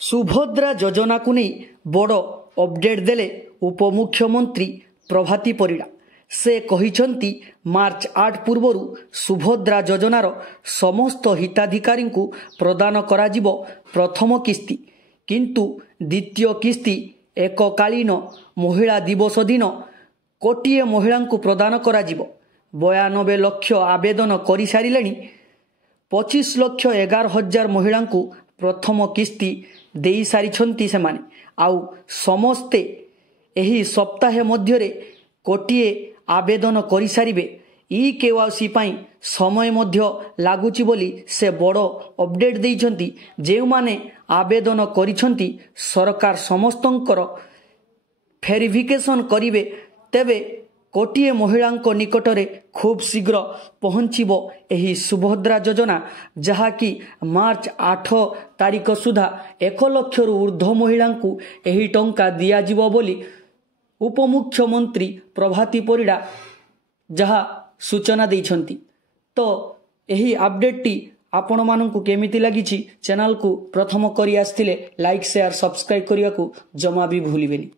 सुभद्रा योजना को नहीं बड़ अपडेट देले उपमुख्यमंत्री प्रभाती परिड़ा। से कहिछंती मार्च 8 पूर्व सुभद्रा योजनार समस्त हिताधिकारी को प्रदान कराजिबो प्रथम किस्ती, किंतु द्वितीय किस्ती एककालीन महिला दिवस दिन कोटिए महिला को प्रदान कराजिबो। 92 लाख आवेदन कर सारे 25,11,000 महिला को प्रथम किस्ती दे सारी से माने आउ समस्ते एही सप्ताह मध्य कोटिए आवेदन कर सारे। ई केवासी पाई समय मध्य लागुची बोली से बड़ अपडेट देइछंती। जे माने आवेदन करिछंती सरकार समस्तंकर वेरिफिकेशन करिवे, तेबे कोटिए महिला निकटरे खूब शीघ्र पहुँचब एही सुभद्रा योजना, जहाँकि मार्च 8 तारिख सुधा 1 लाख ऊर्ध्व महिला को एही टंका दियाजिबो बोली उपमुख्यमंत्री प्रभाती परिड़ा जहाँ सूचना देइछंती। तो एही अपडेट टी आपण माननकु केमिति लागिछि, चैनल को प्रथम करी आस्थिले लाइक शेयर सब्सक्राइब करिया को जमा भी भूलिबेनी।